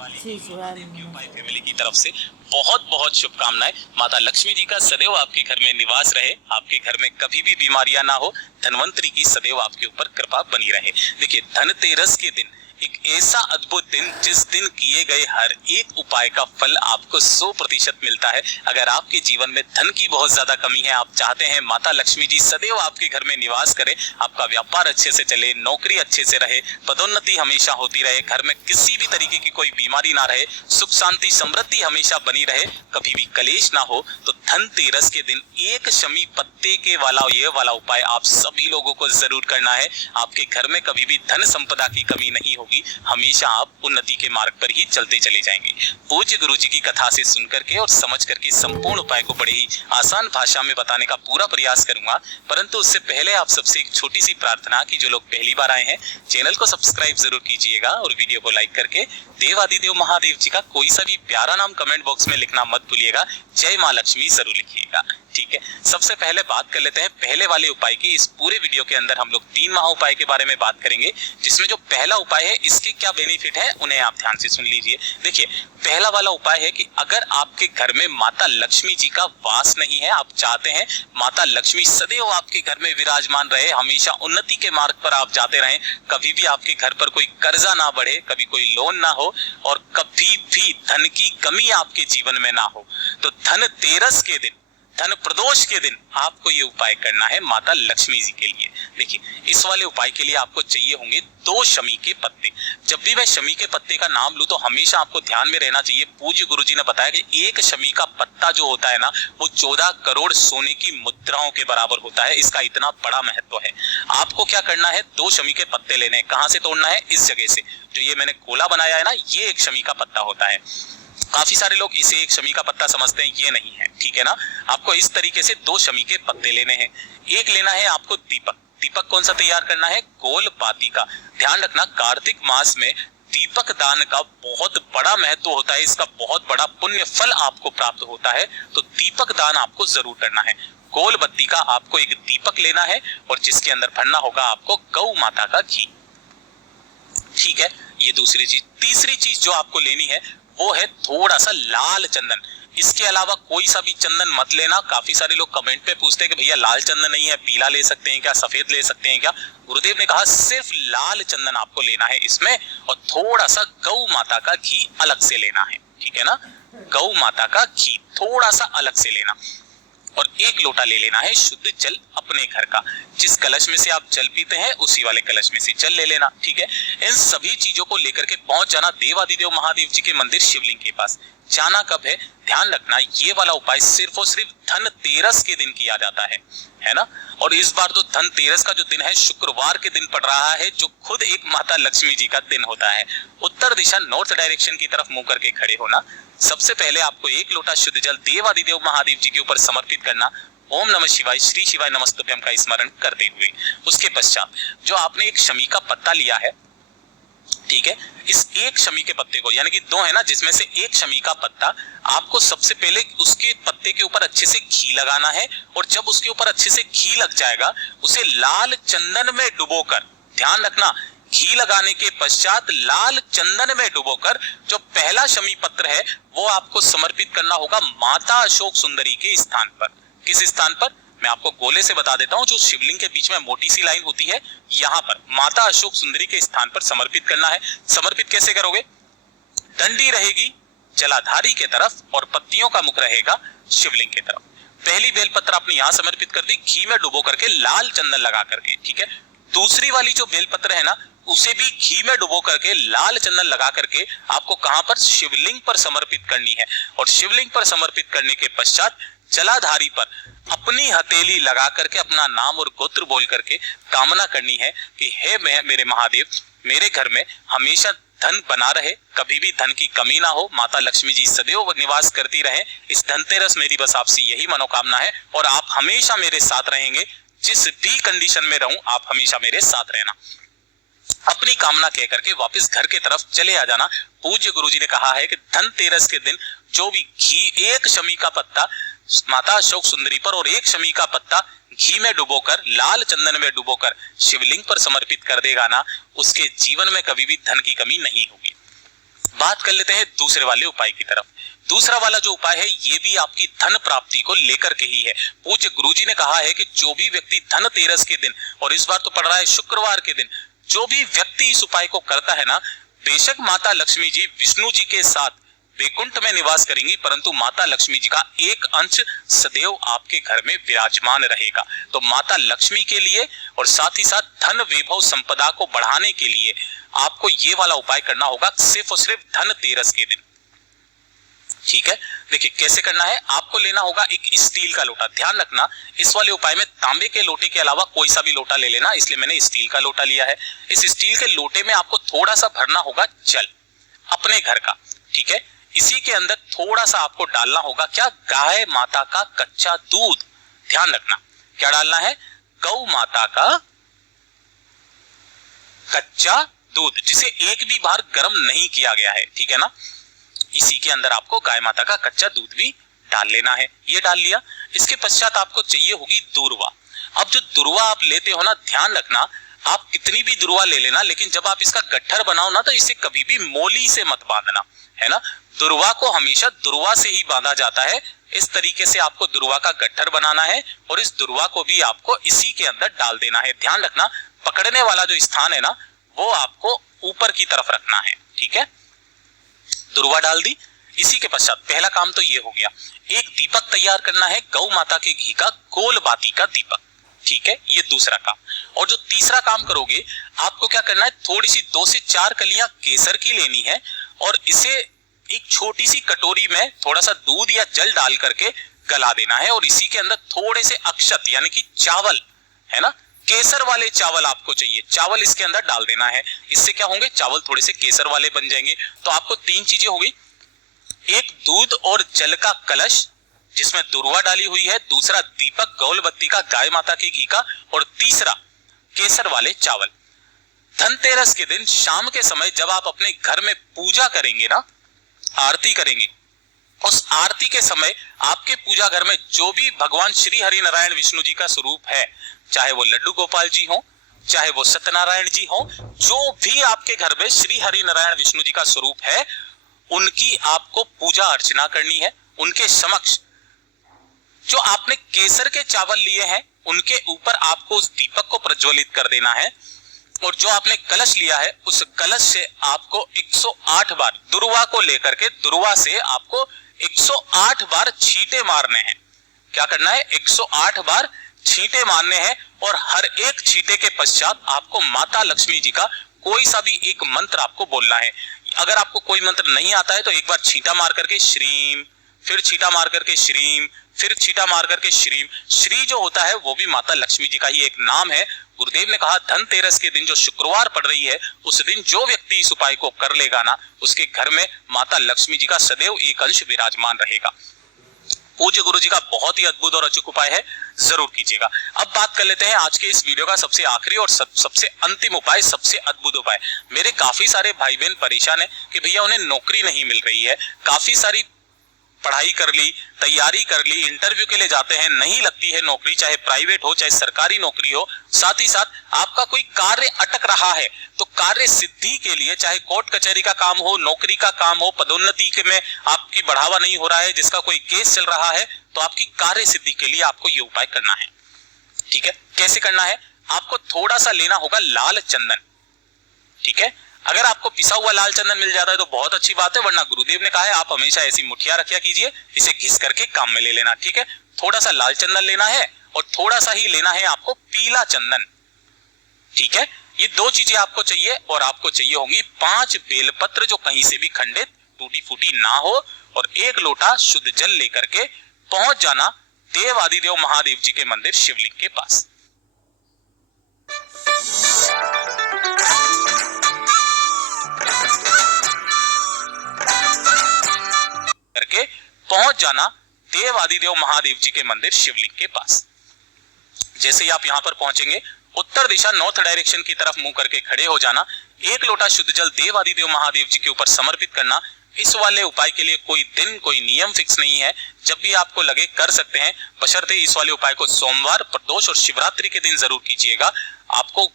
दिवाली श्री की शिवाय महादेव की उपाय फैमिली की तरफ से बहुत बहुत शुभकामनाएं। माता लक्ष्मी जी का सदैव आपके घर में निवास रहे, आपके घर में कभी भी बीमारियां ना हो, धनवंतरी की सदैव आपके ऊपर कृपा बनी रहे। देखिए, धनतेरस के दिन एक ऐसा अद्भुत दिन जिस दिन किए गए हर एक उपाय का फल आपको 100% मिलता है। अगर आपके जीवन में धन की बहुत ज्यादा कमी है, आप चाहते हैं माता लक्ष्मी जी सदैव आपके घर में निवास करें, आपका व्यापार अच्छे से चले, नौकरी अच्छे से रहे, पदोन्नति हमेशा होती रहे, घर में किसी भी तरीके की कोई बीमारी ना रहे, सुख शांति समृद्धि हमेशा बनी रहे, कभी भी कलेश ना हो, तो धनतेरस के दिन एक शमी पत्ते के वाला ये वाला उपाय आप सभी लोगों को जरूर करना है। आपके घर में कभी भी धन संपदा की कमी नहीं होगी, हमेशा आप उन्नति के मार्ग पर ही चलते चले जाएंगे। पूज्य गुरु जी की कथा से सुनकर के और समझ करके संपूर्ण उपाय को बड़े ही आसान भाषा में बताने का पूरा प्रयास करूंगा, परंतु उससे पहले आप सबसे एक छोटी सी प्रार्थना की जो लोग पहली बार आए हैं चैनल को सब्सक्राइब जरूर कीजिएगा और वीडियो को लाइक करके देवादिदेव महादेव जी का कोई सा भी प्यारा नाम कमेंट बॉक्स में लिखना मत भूलिएगा, जय मां लक्ष्मी जरूर लिखिएगा। ठीक है, सबसे पहले बात कर लेते हैं पहले वाले उपाय की। इस पूरे वीडियो के अंदर हम लोग 3 महा उपाय के बारे में बात करेंगे, जिसमें जो पहला उपाय है इसके क्या बेनिफिट है उन्हें आप ध्यान से सुन लीजिए। देखिए, पहला वाला उपाय है कि अगर आपके घर में माता लक्ष्मी जी का वास नहीं है, आप चाहते हैं माता लक्ष्मी सदैव आपके घर में विराजमान रहे, हमेशा उन्नति के मार्ग पर आप जाते रहें, कभी भी आपके घर पर कोई कर्जा ना बढ़े, कभी कोई लोन ना हो और कभी भी धन की कमी आपके जीवन में ना हो, तो धनतेरस के दिन, धन प्रदोष के दिन आपको ये उपाय करना है माता लक्ष्मी जी के लिए। देखिए, इस वाले उपाय के लिए आपको चाहिए होंगे 2 शमी के पत्ते। जब भी मैं शमी के पत्ते का नाम लूं तो हमेशा आपको ध्यान में रहना चाहिए, पूज्य गुरु जी ने बताया कि एक शमी का पत्ता जो होता है ना, वो 14 करोड़ सोने की मुद्राओं के बराबर होता है। इसका इतना बड़ा महत्व है। आपको क्या करना है, 2 शमी के पत्ते लेने हैं। कहां से तोड़ना है, इस जगह से, जो ये मैंने गोला बनाया है ना, ये एक शमी का पत्ता होता है। काफी सारे लोग इसे एक शमी का पत्ता समझते हैं, ये नहीं है, ठीक है ना। आपको इस तरीके से 2 शमी के पत्ते लेने हैं। एक लेना है आपको दीपक। दीपक कौन सा तैयार करना है, गोल बाती का। ध्यान रखना, कार्तिक मास में दीपक दान का बहुत बड़ा महत्व होता है, इसका बहुत बड़ा पुण्य फल आपको प्राप्त होता है, तो दीपक दान आपको जरूर करना है। गोल बत्ती का आपको एक दीपक लेना है और जिसके अंदर भरना होगा आपको गौ माता का घी। ठीक है, ये दूसरी चीज। तीसरी चीज जो आपको लेनी है वो है थोड़ा सा लाल चंदन। इसके अलावा कोई सा भी चंदन मत लेना। काफी सारे लोग कमेंट पे पूछते हैं कि भैया लाल चंदन नहीं है, पीला ले सकते हैं क्या, सफेद ले सकते हैं क्या। गुरुदेव ने कहा सिर्फ लाल चंदन आपको लेना है इसमें, और थोड़ा सा गौ माता का घी अलग से लेना है। ठीक है ना, गौ माता का घी थोड़ा सा अलग से लेना, और 1 लोटा ले लेना है शुद्ध जल अपने घर का। जिस कलश में से आप जल पीते हैं उसी वाले कलश में से जल ले लेना। ठीक है, इन सभी चीजों को लेकर के पहुंच जाना देवादिदेव महादेव जी के मंदिर शिवलिंग के पास। जाना कब है, ध्यान रखना, ये वाला उपाय सिर्फ और सिर्फ धनतेरस के दिन किया जाता है ना। और इस बार तो धनतेरस का जो दिन है शुक्रवार के दिन पड़ रहा है, जो खुद एक माता लक्ष्मी जी का दिन होता है। उत्तर दिशा नॉर्थ डायरेक्शन की तरफ मुंह करके खड़े होना। सबसे पहले आपको 1 लोटा शुद्ध जल देवादिदेव महादेव जी के ऊपर समर्पित करना, ओम नमः शिवाय श्री शिवाय नमस्तुभ्यम का स्मरण करते हुए। उसके पश्चात जो आपने एक शमी का पत्ता लिया है, ठीक है, इस एक शमी के पत्ते को, यानी कि 2 है ना, जिसमें से एक शमी का पत्ता आपको सबसे पहले उसके पत्ते के ऊपर अच्छे से घी लगाना है, और जब उसके ऊपर अच्छे से घी लग जाएगा उसे लाल चंदन में डुबोकर, ध्यान रखना, घी लगाने के पश्चात लाल चंदन में डुबोकर जो पहला शमी पत्र है वो आपको समर्पित करना होगा माता अशोक सुंदरी के स्थान पर। किस स्थान पर, मैं आपको गोले से बता देता हूं, जो शिवलिंग के बीच में मोटी सी लाइन होती है, यहां पर माता अशोक सुंदरी के स्थान पर समर्पित करना है। समर्पित कैसे करोगे, डंडी रहेगी जलाधारी के तरफ और पत्तियों का मुख रहेगा शिवलिंग के तरफ। पहली बेलपत्र आपने यहां समर्पित कर दी, घी में डुबो करके लाल चंदन लगा करके। ठीक है, दूसरी वाली जो बेलपत्र है ना, उसे भी घी में डुबो करके लाल चंदन लगा करके आपको कहां पर, शिवलिंग पर समर्पित करनी है। और शिवलिंग पर समर्पित करने के पश्चात जलाधारी पर अपनी हथेली लगा करके अपना नाम और गोत्र बोल करके कामना करनी है कि हे मेरे महादेव, मेरे घर में हमेशा धन बना रहे, कभी भी धन की कमी ना हो, माता लक्ष्मी जी सदैव निवास करती रहे। इस धनतेरस मेरी बस आपसे यही मनोकामना है, और आप हमेशा मेरे साथ रहेंगे, जिस भी कंडीशन में रहूं आप हमेशा मेरे साथ रहना। अपनी कामना कह करके वापस घर के तरफ चले आ जाना। पूज्य गुरुजी ने कहा है कि धनतेरस के दिन जो भी घी, 1 शमी का पत्ता माता अशोक सुंदरी पर और 1 शमी का पत्ता घी में डुबोकर, लाल चंदन में डुबोकर शिवलिंग पर समर्पित कर देगा ना, उसके जीवन में कभी भी धन की कमी नहीं होगी। बात कर लेते हैं दूसरे वाले उपाय की तरफ। दूसरा वाला जो उपाय है ये भी आपकी धन प्राप्ति को लेकर के ही है। पूज्य गुरुजी ने कहा है कि जो भी व्यक्ति धनतेरस के दिन, और इस बार तो पड़ रहा है शुक्रवार के दिन, जो भी व्यक्ति इस उपाय को करता है ना, बेशक माता लक्ष्मी जी विष्णु जी के साथ वैकुंठ में निवास करेंगी, परंतु माता लक्ष्मी जी का एक अंश सदैव आपके घर में विराजमान रहेगा। तो माता लक्ष्मी के लिए और साथ ही साथ धन वैभव संपदा को बढ़ाने के लिए आपको ये वाला उपाय करना होगा सिर्फ और सिर्फ धनतेरस के दिन। ठीक है, देखिए कैसे करना है। आपको लेना होगा एक स्टील का लोटा। ध्यान रखना इस वाले उपाय में तांबे के लोटे के अलावा कोई सा भी लोटा ले लेना, इसलिए मैंने स्टील का लोटा लिया है। इस स्टील के लोटे में आपको थोड़ा सा भरना होगा जल अपने घर का। ठीक है, इसी के अंदर थोड़ा सा आपको डालना होगा क्या, गाय माता का कच्चा दूध। ध्यान रखना क्या डालना है, गौ माता का कच्चा दूध, जिसे एक भी बार गर्म नहीं किया गया है। ठीक है ना, इसी के अंदर आपको गाय माता का कच्चा दूध भी डाल लेना है। ये डाल लिया। इसके पश्चात आपको चाहिए होगी दुर्वा। अब जो दुर्वा आप लेते हो ना, ध्यान रखना आप कितनी भी दुर्वा ले लेना, लेकिन जब आप इसका गट्ठर बनाओ ना तो इसे कभी भी मोली से मत बांधना, है ना। दुर्वा को हमेशा दुर्वा से ही बांधा जाता है। इस तरीके से आपको दुर्वा का गट्ठर बनाना है और इस दुर्वा को भी आपको इसी के अंदर डाल देना है। ध्यान रखना पकड़ने वाला जो स्थान है ना वो आपको ऊपर की तरफ रखना है। ठीक है, दुर्वा डाल दी। इसी के पश्चात पहला काम तो ये हो गया। एक दीपक तैयार करना है गौ माता के घी का, गोल बाती का दीपक। ठीक है, ये दूसरा काम। और जो तीसरा काम करोगे, आपको क्या करना है, थोड़ी सी 2 से 4 कलियां केसर की लेनी है और इसे एक छोटी सी कटोरी में थोड़ा सा दूध या जल डाल करके गला देना है और इसी के अंदर थोड़े से अक्षत यानी कि चावल, है ना, केसर वाले चावल आपको चाहिए, चावल इसके अंदर डाल देना है। इससे क्या होंगे, चावल थोड़े से केसर वाले बन जाएंगे। तो आपको 3 चीजें हो गई, एक दूध और जल का कलश जिसमें दुर्वा डाली हुई है, दूसरा दीपक गौल बत्ती का गाय माता के घी का, और तीसरा केसर वाले चावल। धनतेरस के दिन शाम के समय जब आप अपने घर में पूजा करेंगे ना, आरती करेंगे, उस आरती के समय आपके पूजा घर में जो भी भगवान श्री हरि नारायण विष्णु जी का स्वरूप है, चाहे वो लड्डू गोपाल जी हो, चाहे वो सत्यनारायण जी हो, जो भी आपके घर में श्री हरि नारायण विष्णु जी का स्वरूप है, उनकी आपको पूजा अर्चना करनी है। उनके समक्ष जो आपने केसर के चावल लिए हैं उनके ऊपर आपको उस दीपक को प्रज्वलित कर देना है और जो आपने कलश लिया है उस कलश से आपको 108 बार दुर्वा को लेकर के, दुर्वा से आपको 108 बार छींटे मारने हैं। क्या करना है, 108 बार छींटे मारने हैं और हर एक छींटे के पश्चात आपको माता लक्ष्मी जी का कोई सा भी एक मंत्र आपको बोलना है। अगर आपको कोई मंत्र नहीं आता है तो एक बार छींटा मार करके श्रीम, फिर छींटा मार करके श्रीम, फिर छींटा मार करके श्रीम। श्री जो होता है वो भी माता लक्ष्मी जी का ही एक नाम है। गुरुदेव ने कहा धनतेरस के दिन जो शुक्रवार पड़ रही है उस दिन जो व्यक्ति इस उपाय को कर लेगा ना, उसके घर में माता लक्ष्मी जी का सदैव एक अंश विराजमान रहेगा। पूज्य गुरु जी का बहुत ही अद्भुत और अचूक उपाय है, जरूर कीजिएगा। अब बात कर लेते हैं आज के इस वीडियो का सबसे आखिरी और सबसे अंतिम उपाय, सबसे अद्भुत उपाय। मेरे काफी सारे भाई बहन परेशान है कि भैया उन्हें नौकरी नहीं मिल रही है, काफी सारी पढ़ाई कर ली, तैयारी कर ली, इंटरव्यू के लिए जाते हैं, नहीं लगती है नौकरी, चाहे प्राइवेट हो चाहे सरकारी नौकरी हो। साथ ही साथ आपका कोई कार्य अटक रहा है तो कार्य सिद्धि के लिए, चाहे कोर्ट कचहरी का काम हो, नौकरी का काम हो, पदोन्नति के में आपकी बढ़ावा नहीं हो रहा है, जिसका कोई केस चल रहा है, तो आपकी कार्य सिद्धि के लिए आपको ये उपाय करना है। ठीक है, कैसे करना है, आपको थोड़ा सा लेना होगा लाल चंदन। ठीक है, अगर आपको पिसा हुआ लाल चंदन मिल जाता है तो बहुत अच्छी बात है, वरना गुरुदेव ने कहा है आप हमेशा ऐसी मुठिया रखा कीजिए, इसे घिस करके काम में ले लेना। ठीक है, थोड़ा सा लाल चंदन लेना है और थोड़ा सा ही लेना है आपको पीला चंदन। ठीक है, ये 2 चीजें आपको चाहिए और आपको चाहिए होंगी 5 बेलपत्र जो कहीं से भी खंडित टूटी फूटी ना हो, और 1 लोटा शुद्ध जल लेकर के पहुंच जाना देव आदिदेव महादेव जी के मंदिर शिवलिंग के पास। करके पहुंच जाना देव आदिदेव महादेव जी के मंदिर शिवलिंग के पास। जैसे ही आप यहां पर पहुंचेंगे, उत्तर दिशा नॉर्थ डायरेक्शन की तरफ मुंह करके खड़े हो जाना। 1 लोटा शुद्ध जल देव आदिदेव महादेव जी के ऊपर समर्पित करना। इस वाले उपाय के लिए कोई दिन, कोई नियम फिक्स नहीं है, जब भी आपको लगे कर सकते हैं, बशर्ते इस वाले उपाय को सोमवार, प्रदोष और शिवरात्रि के दिन जरूर कीजिएगा। आपको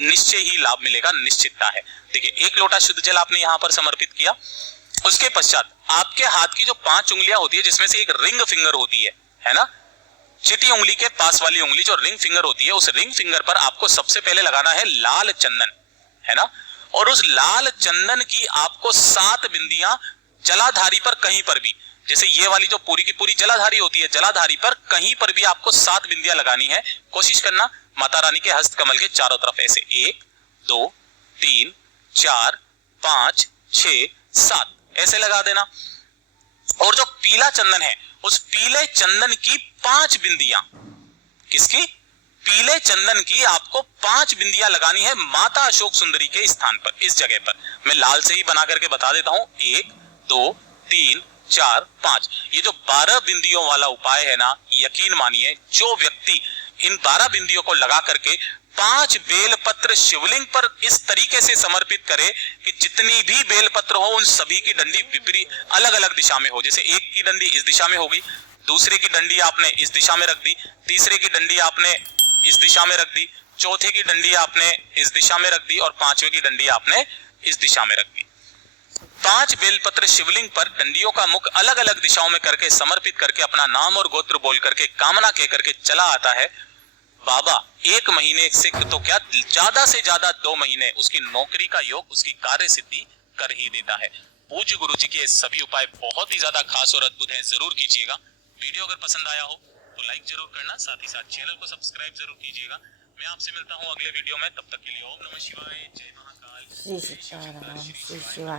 निश्चय ही लाभ मिलेगा, निश्चितता है। देखिए, 1 लोटा शुद्ध जल आपने यहाँ पर समर्पित किया। उसके पश्चात आपके हाथ की जो 5 उंगलियां होती है, जिसमें से एक रिंग फिंगर होती है ना, चिटी उंगली के पास वाली उंगली जो रिंग फिंगर होती है, उस रिंग फिंगर पर आपको सबसे पहले लगाना है लाल चंदन, है ना। और उस लाल चंदन की आपको 7 बिंदियां जलाधारी पर कहीं पर भी, जैसे ये वाली जो पूरी की पूरी जलाधारी होती है, जलाधारी पर कहीं पर भी आपको 7 बिंदियां लगानी है। कोशिश करना माता रानी के हस्त कमल के चारों तरफ ऐसे 1 2 3 4 5 6 7 ऐसे लगा देना। और जो पीला चंदन है, उस पीले चंदन की 5 बिंदियां, किसकी? पीले चंदन की आपको 5 बिंदियां लगानी है माता अशोक सुंदरी के स्थान पर, इस जगह पर। मैं लाल से ही बना करके बता देता हूं, 1 2 3 4 5। ये जो 12 बिंदियों वाला उपाय है ना, यकीन मानिए जो व्यक्ति इन 12 बिंदियों को लगा करके 5 बेलपत्र शिवलिंग पर इस तरीके से समर्पित करे कि जितनी भी बेलपत्र हो उन सभी की डंडी विपरीत अलग अलग दिशा में हो। जैसे एक की डंडी इस दिशा में होगी, दूसरे की डंडी आपने इस दिशा में रख दी, तीसरे की डंडी आपने इस दिशा में रख दी, चौथे की डंडी आपने इस दिशा में रख दी और 5वें की डंडी आपने इस दिशा में रख दी। 5 बेलपत्र शिवलिंग पर डंडियों का मुख अलग अलग दिशाओं में करके समर्पित करके अपना नाम और गोत्र बोल करके कामना कह करके चला आता है। बाबा 1 महीने से तो क्या, ज्यादा से ज्यादा 2 महीने उसकी नौकरी का योग, उसकी कार्य सिद्धि कर ही देता है। पूज्य गुरु जी के सभी उपाय बहुत ही ज्यादा खास और अद्भुत हैं, जरूर कीजिएगा। वीडियो अगर पसंद आया हो तो लाइक जरूर करना, साथ ही साथ चैनल को सब्सक्राइब जरूर कीजिएगा। मैं आपसे मिलता हूँ अगले वीडियो में, तब तक के लिए ओम नमः शिवाय, जय महाकाल, श्री सीताराम, श्री शिवाय।